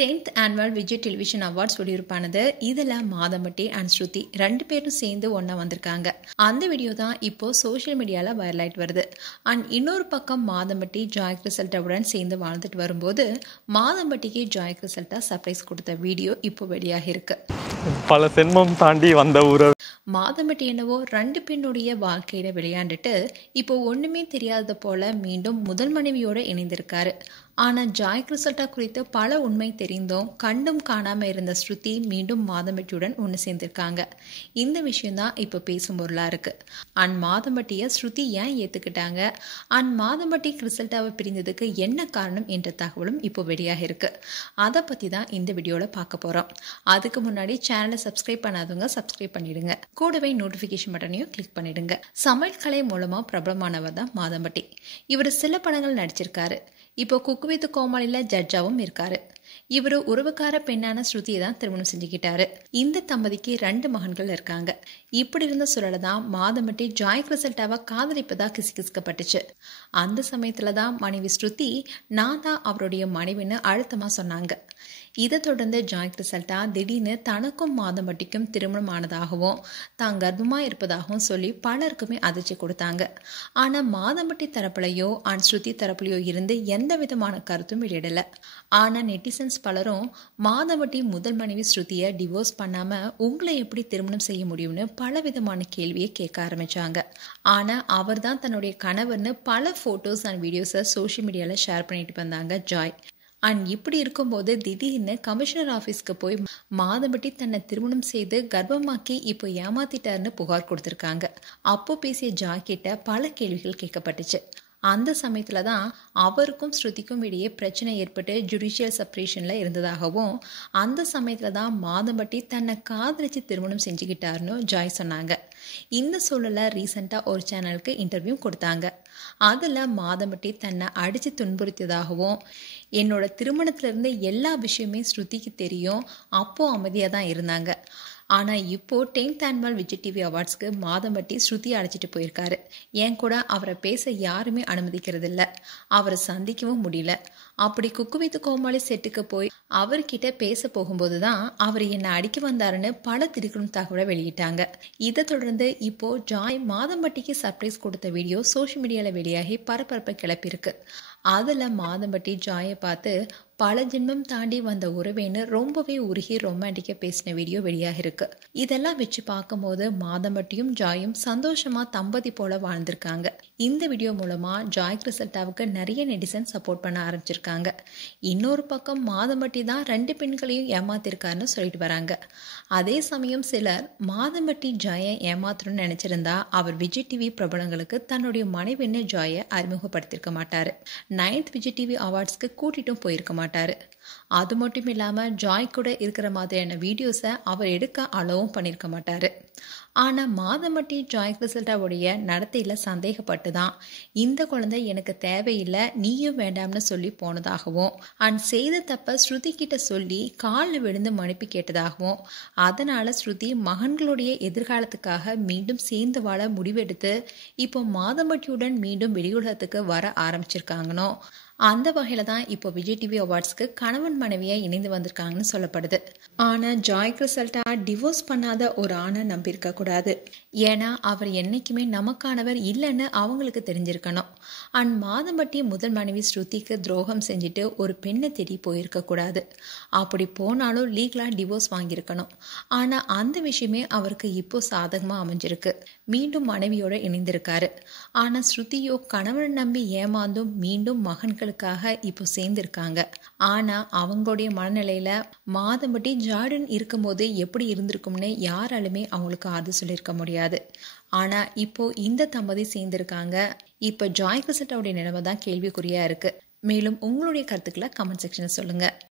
10th annual Vijay television awards ஒளிபரப்பானது. இதுல Madhampatty and ஸ்ருதி 2 பேரும் சேர்ந்து ஒண்ணா வந்திருக்காங்க. அந்த வீடியோ தான் இப்போ சோஷியல் மீடியால வைரல் ஆயிட்டு வருது. அண்ட் இன்னொரு பக்கம் மாதம்பட்டி ஜாய் கிறிசல்டாவுடன் சேர்ந்து வாழ்ந்துட்டு வரும்போது மாதம்பட்டிக்கு ஜாய் கிறிசல்டா சர்ப்ரைஸ் கொடுத்த வீடியோ இப்போ வெளியாகி இருக்கு. பல சென்மம் தாண்டி வந்த உறவு. மாதம்பட்டி என்னவோ 2 பெண்ணுடைய வாழ்க்கையில விளையாண்டுட்டு இப்போ ஒண்ணுமே தெரியாதது போல மீண்டும் முதல் மனைவியோட இணைந்திருக்காரு. ஆனா ஜாய் கிறிசல்டா குறித்து பல உண்மை தெரிந்தும் கண்டும் காணாம இருந்த ஸ்ருதி மீண்டும் மாதம்பட்டியுடன் ஒன்று சேர்ந்திருக்காங்க. இந்த விஷயம் தான் இப்போ பேசும் பொருளா இருக்கு. அண்ட் மாதம்பட்டிய ஸ்ருதி ஏன் ஏத்துக்கிட்டாங்க, அண்ட் மாதம்பட்டி கிறிசல்டாவை பிரிந்ததுக்கு என்ன காரணம் என்ற தகவலும் இப்போ வெளியாக இருக்கு. அதை பத்தி தான் இந்த வீடியோல பார்க்க போறோம். அதுக்கு முன்னாடி சேனலை சப்ஸ்கிரைப் பண்ணாதவங்க சப்ஸ்கிரைப் பண்ணிடுங்க. கூடவே நோட்டிபிகேஷன் பட்டனையும் கிளிக் பண்ணிடுங்க. சமையல் கலை மூலமா பிரபலமானவர் தான் மாதம்பட்டி. இவர் சில படங்கள் நடிச்சிருக்காரு. இப்போ குக் வித் கோமாளில ஜட்ஜாவும் இருக்காரு. இவரு உறவுக்கார பெண்ணான ஸ்ருதியை தான் திருமணம் செஞ்சுக்கிட்டாரு. இந்த தம்பதிக்கு 2 மகன்கள் இருக்காங்க. இப்படி இருந்த சூழல தான் மாதம்பட்டி ஜாய் கிறிசல்டாவை காதலிப்பதா கிசுகிசுக்கப்பட்டுச்சு. அந்த சமயத்துல தான் மனைவி ஸ்ருதி நான் தான் அவருடைய மனைவின்னு அழுத்தமா சொன்னாங்க. இதை தொடர்ந்து ஜாய் கிறிசல்டா திடீர்னு தனக்கும் மாதம்பட்டிக்கும் திருமணம் ஆனதாகவும் தான் கர்ப்பமா இருப்பதாகவும் சொல்லி பலருக்குமே அதிர்ச்சி கொடுத்தாங்க. ஆனா மாதம்பட்டி தரப்புலையோ அண்ட் ஸ்ருதி தரப்புலையோ இருந்து எந்த விதமான கருத்தும் வெளியிடல. ஆனா நெட்டிசன்ஸ் பலரும் மாதம்பட்டி முதல் மனைவி ஸ்ருதியை டிவோர்ஸ் பண்ணாம உங்களை எப்படி திருமணம் செய்ய முடியும்னு பல விதமான கேள்வியை கேட்க ஆரம்பிச்சாங்க. ஆனா அவர் தான் தன்னுடைய கணவர்னு பல போட்டோஸ் அண்ட் வீடியோஸை சோஷியல் மீடியால ஷேர் பண்ணிட்டு வந்தாங்க ஜாய். அண்ட் இப்படி இருக்கும்போது திடீர்னு கமிஷனர் ஆஃபீஸ்க்கு போய் மாதம்பட்டி தன்னை திருமணம் செய்து கர்ப்பமாக்கி இப்போ ஏமாத்திட்டாருன்னு புகார் கொடுத்திருக்காங்க. அப்போ பேசிய ஜாய் கிட்ட பல கேள்விகள் கேட்கப்பட்டுச்சு. அந்த சமயத்துல தான் அவருக்கும் ஸ்ருதிக்கும் இடையே பிரச்சனை ஏற்பட்டு ஜுடிஷியல் செப்பரேஷன்ல இருந்ததாகவும் அந்த சமயத்துல தான் மாதம்பட்டி தன்னை காதலிச்சு திருமணம் செஞ்சுக்கிட்டாருன்னு ஜாய் சொன்னாங்க. இந்த சூழல ரீசெண்டா ஒரு சேனலுக்கு இன்டர்வியூ கொடுத்தாங்க. அதுல மாதம்பட்டி தன்னை அடிச்சு துன்புறுத்தியதாகவும் என்னோட திருமணத்துல இருந்து எல்லா விஷயமே ஸ்ருதிக்கு தெரியும், அப்போ அமைதியா தான் இருந்தாங்க. ஆனா இப்போ 10th annual விஜய் டிவி அவார்ட்ஸ்க்கு மாதம்பட்டி ஸ்ருதி அழைச்சிட்டு போயிருக்காரு. ஏன் கூட அவரை பேச யாருமே அனுமதிக்கிறது இல்ல, அவரை சந்திக்கவும் முடியல. அப்படி குக்கு வித் கோமாளி செட்டுக்கு போய் அவர்கிட்ட பேச போகும்போதுதான் அவர் என்னை அடிக்க வந்தாருன்னு பல திடுக்கிடும் தகவலை வெளியிட்டாங்க. இதை தொடர்ந்து இப்போ ஜாய் மாதம்பட்டிக்கு சர்ப்ரைஸ் கொடுத்த வீடியோ சோஷியல் மீடியால வெளியாகி பரபரப்பை கிளப்பியிருக்கு. அதுல மாதம்பட்டி ஜாயை பார்த்து பல ஜென்மம் தாண்டி வந்த உறவேன்னு ரொம்பவே உருகி ரொமான்டிக்கா பேசின வீடியோ வெளியாக இருக்கு. இதெல்லாம் வச்சு பார்க்கும்போது மாதம்பட்டியும் ஜாயும் சந்தோஷமா தம்பதி போல வாழ்ந்திருக்காங்க. இந்த வீடியோ மூலமா ஜாய் கிறிசல்டாவுக்கு நிறைய நெட்டிசன் சப்போர்ட் பண்ண ஆரம்பிச்சிருக்காங்க. இன்னொரு பக்கம் மாதம்பட்டி தான் 2 பெண்களையும் ஏமாத்திருக்காருன்னு சொல்லிட்டு வராங்க. அதே சமயம் சிலர் மாதம்பட்டி ஜாயை ஏமாத்தணும்னு நினைச்சிருந்தா அவர் விஜய் டிவி பிரபலங்களுக்கு தன்னுடைய மனைவின்னு ஜாயை அறிமுகப்படுத்திருக்க மாட்டாரு. 9th விஜய் டிவி அவார்ட்ஸ்க்கு கூட்டிட்டும் போயிருக்க மாட்டாரு. அது மட்டும் இல்லாம ஜாய் கூட இருக்கிற மாதிரியான வீடியோஸை அவர் எடுக்க அலோவும் பண்ணிருக்க மாட்டாரு. ஆனா மாதம்பட்டி ஜாய் கிறிசல்டாவுடைய நடத்தையில சந்தேகப்பட்டு தான் இந்த குழந்தை எனக்கு தேவையில்லை, நீயும் வேண்டாம்னு சொல்லி போனதாகவும் அண்ட் செய்த தப்ப ஸ்ருதி கிட்ட சொல்லி காலில் விழுந்து மன்னிப்பு கேட்டதாகவும் அதனால ஸ்ருதி மகன்களுடைய எதிர்காலத்துக்காக மீண்டும் சேர்ந்து வாழ முடிவெடுத்து இப்போ மாதம்பட்டியுடன் மீண்டும் வெளியுலகத்துக்கு வர ஆரம்பிச்சிருக்காங்கன்னோ அந்த வகையில தான் இப்போ விஜய் டிவி அவார்ட்ஸ்க்கு கணவன் மனைவியா இணைந்து வந்திருக்காங்கன்னு சொல்லப்படுது. ஆனா ஜாய் கிறிசல்டா டிவோர்ஸ் பண்ணாத ஒரு ஆணை நம்பியிருக்க கூடாது. ஏன்னா அவர் என்னைக்குமே நமக்கானவர் இல்லைன்னு அவங்களுக்கு தெரிஞ்சிருக்கணும். அண்ட் மாதம்பட்டி முதல் மனைவி ஸ்ருதிக்கு துரோகம் செஞ்சுட்டு ஒரு பெண்ணை தேடி போயிருக்க கூடாது. அப்படி போனாலும் லீகலா டிவோர்ஸ் வாங்கியிருக்கணும். ஆனா அந்த விஷயமே அவருக்கு இப்போ சாதகமா அமைஞ்சிருக்கு. மீண்டும் மனைவியோட இணைந்திருக்காரு. ஆனா ஸ்ருதியோ கணவன் நம்பி ஏமாந்தும் மீண்டும் மகன்களுக்காக இப்போ சேர்ந்திருக்காங்க. ஆனா அவங்களுடைய மனநிலையில மாதம்பட்டி ஜார்டன் இருக்கும்போது எப்படி இருந்திருக்கும்னு யாராலுமே அவங்களுக்கு ஆறுதல் சொல்லியிருக்க முடியாது. ஆனா இப்போ இந்த தம்பதி சேர்ந்திருக்காங்க. இப்போ ஜாய் கிறிசல்டாவுடைய நிலைமை தான் கேள்விக்குறியா இருக்கு. மேலும் உங்களுடைய கருத்துக்களை கமெண்ட் செக்ஷன்ல சொல்லுங்க.